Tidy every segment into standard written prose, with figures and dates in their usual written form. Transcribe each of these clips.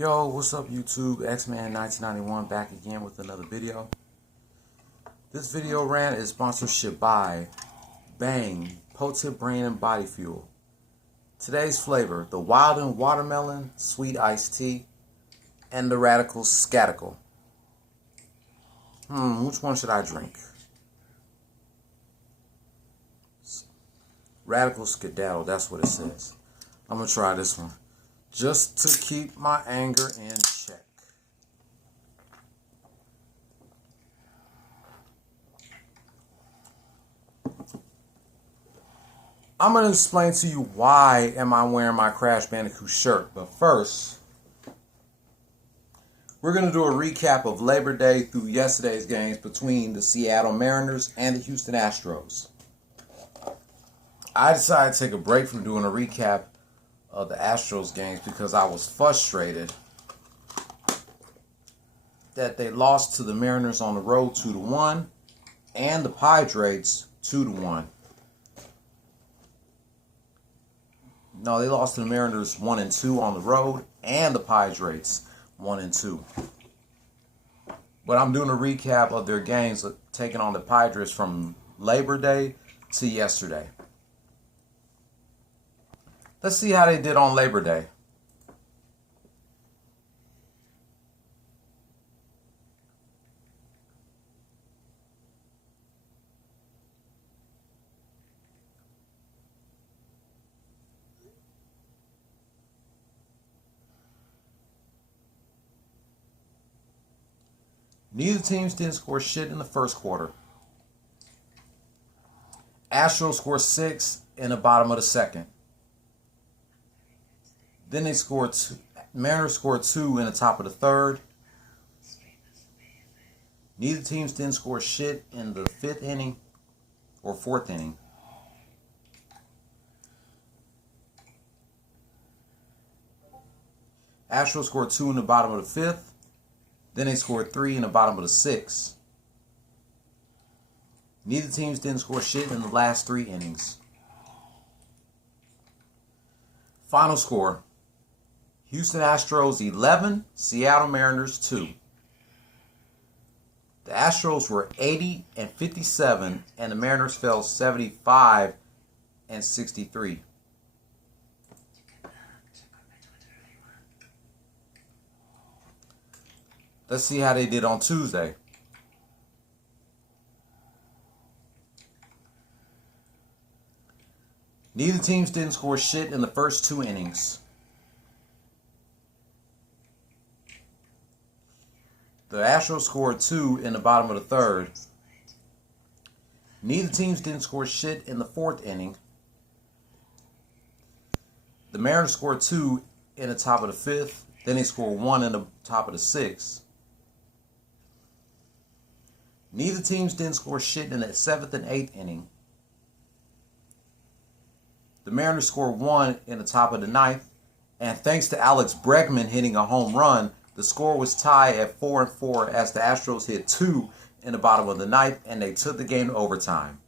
Yo, what's up YouTube? X-Man 1991 back again with another video. This video rant is sponsorship by Bang, Potent Brain and Body Fuel. Today's flavor, the Wild and Watermelon Sweet Iced Tea and the Radical Scatical. Which one should I drink? Radical Skedaddle, that's what it says. I'm going to try this one, just to keep my anger in check. I'm going to explain to you why am I wearing my Crash Bandicoot shirt. But first, we're going to do a recap of Labor Day through yesterday's games between the Seattle Mariners and the Houston Astros. I decided to take a break from doing a recap of the Astros games because I was frustrated that they lost to the Mariners on the road 2-1 and the Padres 2-1. No, they lost to the Mariners 1-2 on the road and the Padres 1-2. But I'm doing a recap of their games taking on the Padres from Labor Day to yesterday. Let's see how they did on Labor Day. Neither teams didn't score shit in the first quarter. Astros scored 6 in the bottom of the second. Then they scored two. Mariners scored 2 in the top of the third. Neither teams didn't score shit in the 5th inning or 4th inning. Astros scored 2 in the bottom of the 5th. Then they scored 3 in the bottom of the 6th. Neither teams didn't score shit in the last 3 innings. Final score: Houston Astros 11, Seattle Mariners 2. The Astros were 80-57 and the Mariners fell 75-63. Let's see how they did on Tuesday. Neither teams didn't score shit in the first 2 innings. The Astros scored 2 in the bottom of the third. Neither teams didn't score shit in the 4th inning. The Mariners scored 2 in the top of the 5th. Then they scored 1 in the top of the 6th. Neither teams didn't score shit in the 7th and 8th inning. The Mariners scored 1 in the top of the 9th. And thanks to Alex Bregman hitting a home run, the score was tied at 4-4 as the Astros hit 2 in the bottom of the 9th and they took the game to overtime.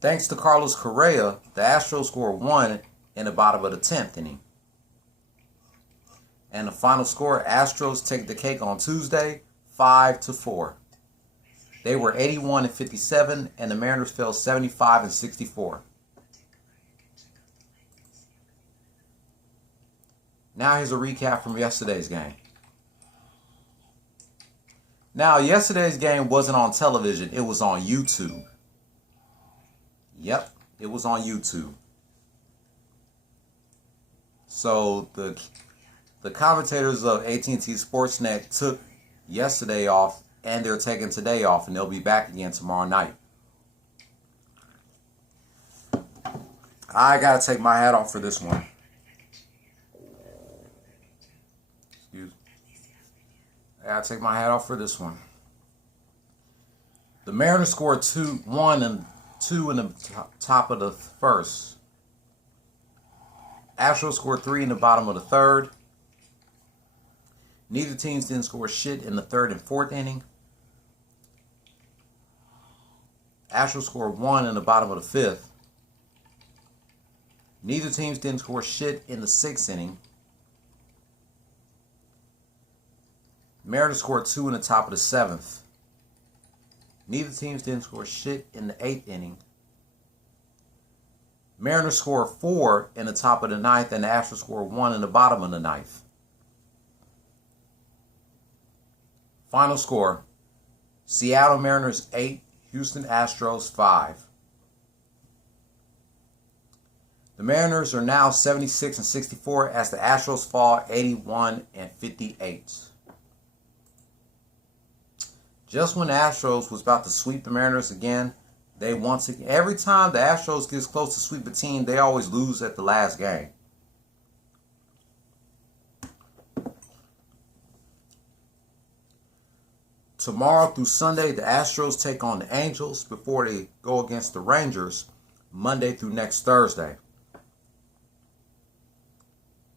Thanks to Carlos Correa, the Astros scored 1 in the bottom of the 10th inning. And the final score, Astros take the cake on Tuesday, 5-4. They were 81-57 and the Mariners fell 75-64. Now here's a recap from yesterday's game. Now, yesterday's game wasn't on television. It was on YouTube. Yep, it was on YouTube. So the commentators of AT&T Sportsnet took yesterday off and they're taking today off and they'll be back again tomorrow night. I gotta take my hat off for this one. I gotta take my hat off for this one. The Mariners scored 1 and 2 in the top of the first. Astros scored 3 in the bottom of the third. Neither teams didn't score shit in the 3rd and 4th inning. Astros scored 1 in the bottom of the 5th. Neither teams didn't score shit in the 6th inning. Mariners scored 2 in the top of the 7th. Neither teams didn't score shit in the 8th inning. Mariners scored 4 in the top of the 9th, and the Astros scored 1 in the bottom of the 9th. Final score: Seattle Mariners 8, Houston Astros 5. The Mariners are now 76-64 as the Astros fall 81-58. Just when the Astros was about to sweep the Mariners again, they once again, every time the Astros gets close to sweep a team, they always lose at the last game. Tomorrow through Sunday, the Astros take on the Angels before they go against the Rangers Monday through next Thursday.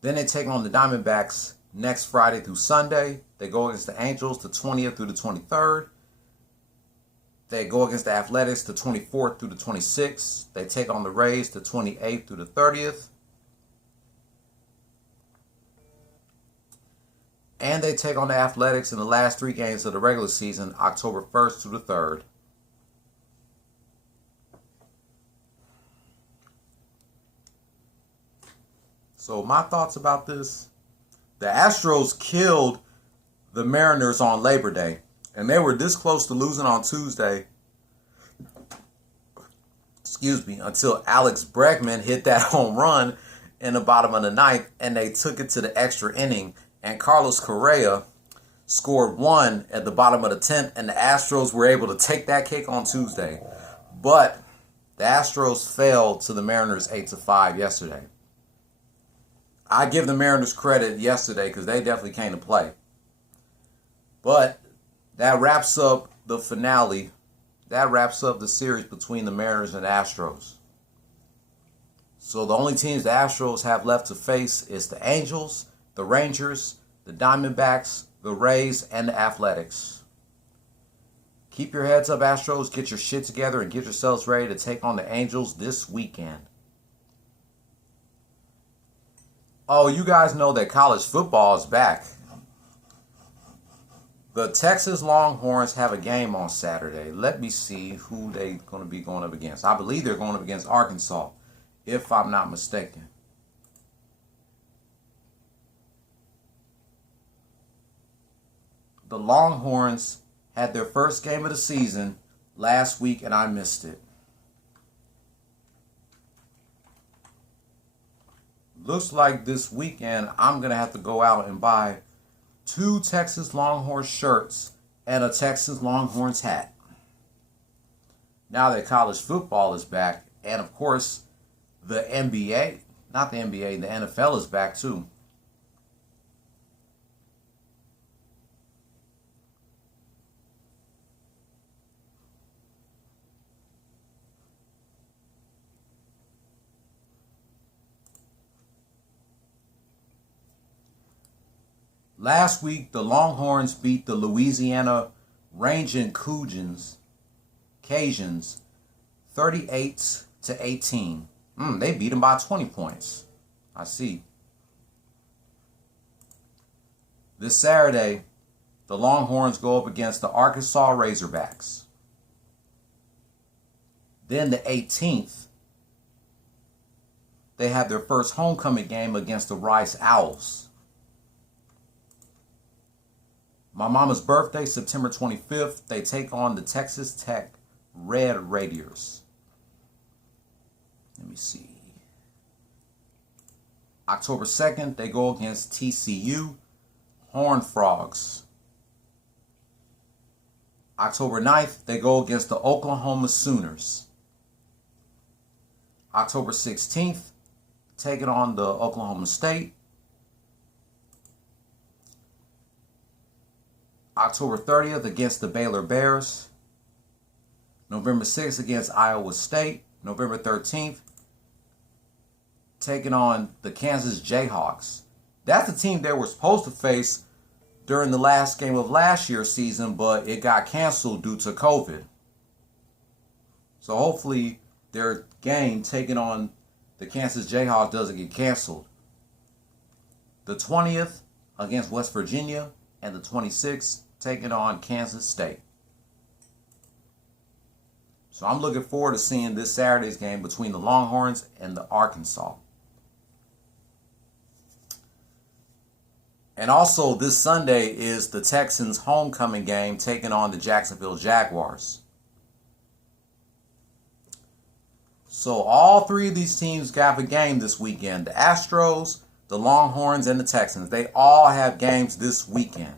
Then they take on the Diamondbacks next Friday through Sunday. They go against the Angels the 20th through the 23rd. They go against the Athletics the 24th through the 26th. They take on the Rays the 28th through the 30th. And they take on the Athletics in the last 3 games of the regular season, October 1st through the 3rd. So my thoughts about this: the Astros killed the Mariners on Labor Day, and they were this close to losing on Tuesday. Until Alex Bregman hit that home run in the bottom of the 9th, and they took it to the extra inning, and Carlos Correa scored 1 at the bottom of the 10th, and the Astros were able to take that cake on Tuesday. But the Astros fell to the Mariners 8-5 yesterday. I give the Mariners credit yesterday because they definitely came to play. But that wraps up the finale. That wraps up the series between the Mariners and the Astros. So the only teams the Astros have left to face is the Angels, the Rangers, the Diamondbacks, the Rays, and the Athletics. Keep your heads up, Astros. Get your shit together and get yourselves ready to take on the Angels this weekend. Oh, you guys know that college football is back. The Texas Longhorns have a game on Saturday. Let me see who they're going to be going up against. I believe they're going up against Arkansas, if I'm not mistaken. The Longhorns had their first game of the season last week, and I missed it. Looks like this weekend I'm going to have to go out and buy 2 Texas Longhorns shirts and a Texas Longhorns hat. Now that college football is back, and of course the NBA, not the NBA, the NFL is back too. Last week, the Longhorns beat the Louisiana Ragin' Cajuns 38-18. They beat them by 20 points. I see. This Saturday, the Longhorns go up against the Arkansas Razorbacks. Then the 18th, they have their first homecoming game against the Rice Owls. My mama's birthday, September 25th, they take on the Texas Tech Red Raiders. Let me see. October 2nd, they go against TCU Horned Frogs. October 9th, they go against the Oklahoma Sooners. October 16th, taking on the Oklahoma State. October 30th against the Baylor Bears. November 6th against Iowa State. November 13th taking on the Kansas Jayhawks. That's the team they were supposed to face during the last game of last year's season, but it got canceled due to COVID. So hopefully their game taking on the Kansas Jayhawks doesn't get canceled. The 20th against West Virginia, and the 26th taking on Kansas State. So I'm looking forward to seeing this Saturday's game between the Longhorns and the Arkansas. And also this Sunday is the Texans' homecoming game taking on the Jacksonville Jaguars. So all three of these teams got a game this weekend. The Astros, the Longhorns, and the Texans. They all have games this weekend.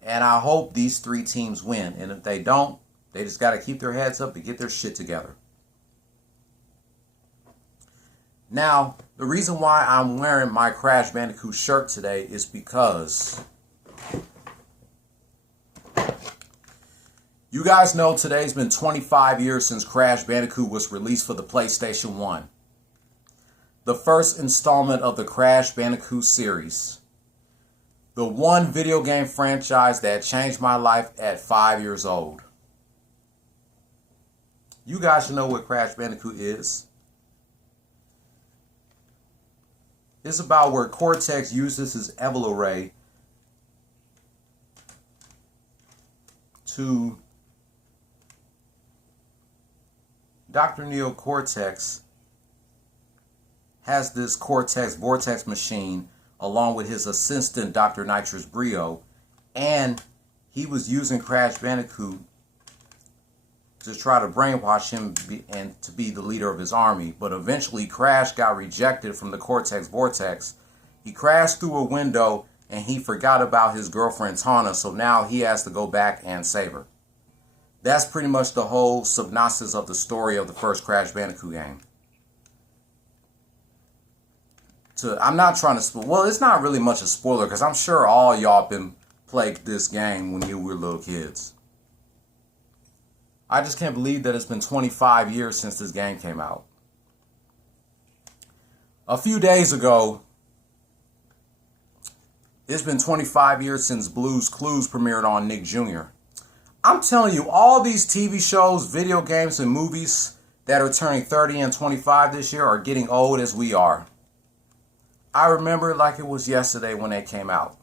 And I hope these three teams win. And if they don't, they just got to keep their heads up and get their shit together. Now, the reason why I'm wearing my Crash Bandicoot shirt today is because you guys know today's been 25 years since Crash Bandicoot was released for the PlayStation 1. The first installment of the Crash Bandicoot series. The one video game franchise that changed my life at 5 years old. You guys should know what Crash Bandicoot is. It's about where Cortex uses his Evil Ray to Dr. Neo Cortex has this Cortex Vortex machine along with his assistant Dr. Nitrous Brio, and he was using Crash Bandicoot to try to brainwash him and to be the leader of his army. But eventually Crash got rejected from the Cortex Vortex. He crashed through a window and he forgot about his girlfriend Tana, so now he has to go back and save her. That's pretty much the whole synopsis of the story of the first Crash Bandicoot game. I'm not trying to spoil. Well, it's not really much a spoiler because I'm sure all y'all been played this game when you were little kids. I just can't believe that it's been 25 years since this game came out. A few days ago, it's been 25 years since Blue's Clues premiered on Nick Jr. I'm telling you, all these TV shows, video games, and movies that are turning 30 and 25 this year are getting old as we are. I remember it like it was yesterday when they came out.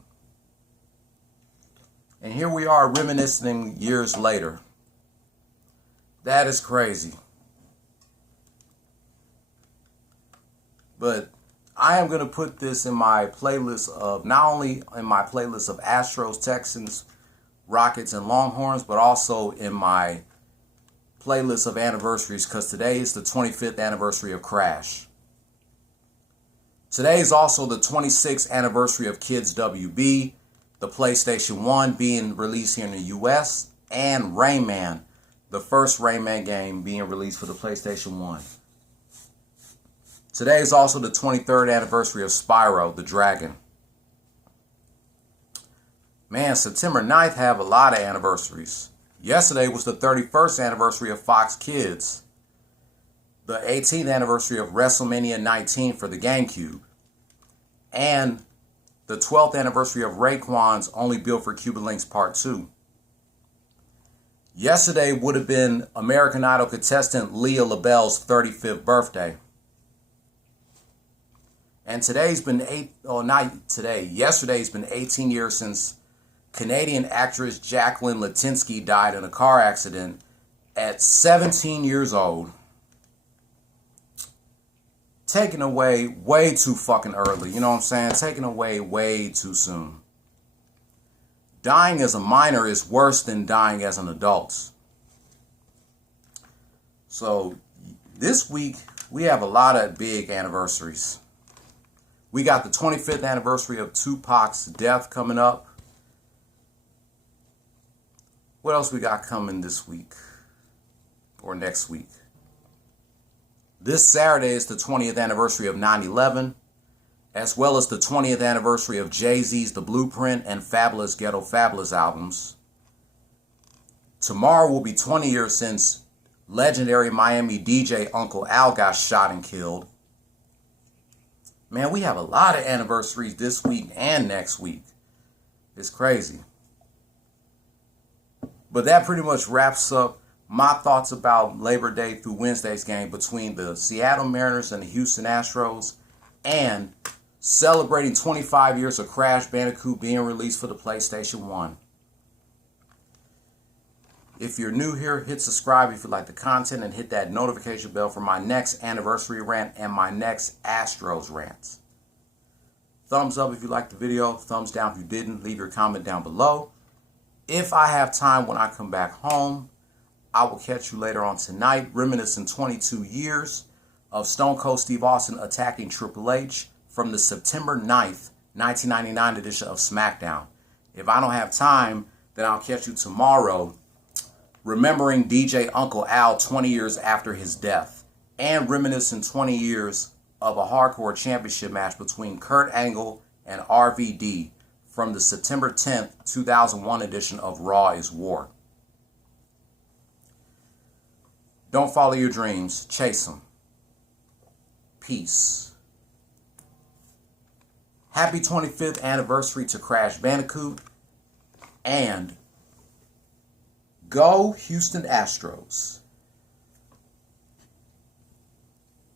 And here we are reminiscing years later. That is crazy. But I am going to put this in my playlist of, not only in my playlist of Astros, Texans, Rockets, and Longhorns, but also in my playlist of anniversaries, because today is the 25th anniversary of Crash. Today is also the 26th anniversary of Kids WB, the PlayStation 1 being released here in the US, and Rayman, the first Rayman game being released for the PlayStation 1. Today is also the 23rd anniversary of Spyro the Dragon. Man, September 9th have a lot of anniversaries. Yesterday was the 31st anniversary of Fox Kids. The 18th anniversary of WrestleMania 19 for the GameCube. And the 12th anniversary of Raekwon's Only Built for Cuban Links Part 2. Yesterday would have been American Idol contestant Leah LaBelle's 35th birthday. And yesterday's been 18 years since Canadian actress Jacqueline Latinsky died in a car accident at 17 years old. Taken away way too fucking early, you know what I'm saying? Taken away way too soon. Dying as a minor is worse than dying as an adult. So this week we have a lot of big anniversaries. We got the 25th anniversary of Tupac's death coming up. What else we got coming this week or next week? This Saturday is the 20th anniversary of 9/11. As well as the 20th anniversary of Jay-Z's The Blueprint and Fabulous Ghetto Fabulous albums. Tomorrow will be 20 years since legendary Miami DJ Uncle Al got shot and killed. Man, we have a lot of anniversaries this week and next week. It's crazy. But that pretty much wraps up my thoughts about Labor Day through Wednesday's game between the Seattle Mariners and the Houston Astros, and celebrating 25 years of Crash Bandicoot being released for the PlayStation 1. If you're new here, hit subscribe if you like the content and hit that notification bell for my next anniversary rant and my next Astros rants. Thumbs up if you liked the video. Thumbs down if you didn't. Leave your comment down below. If I have time when I come back home, I will catch you later on tonight, reminiscing 22 years of Stone Cold Steve Austin attacking Triple H from the September 9th, 1999 edition of SmackDown. If I don't have time, then I'll catch you tomorrow, remembering DJ Uncle Al 20 years after his death, and reminiscing 20 years of a hardcore championship match between Kurt Angle and RVD from the September 10th, 2001 edition of Raw is War. Don't follow your dreams, chase them. Peace. Happy 25th anniversary to Crash Bandicoot, and go Houston Astros.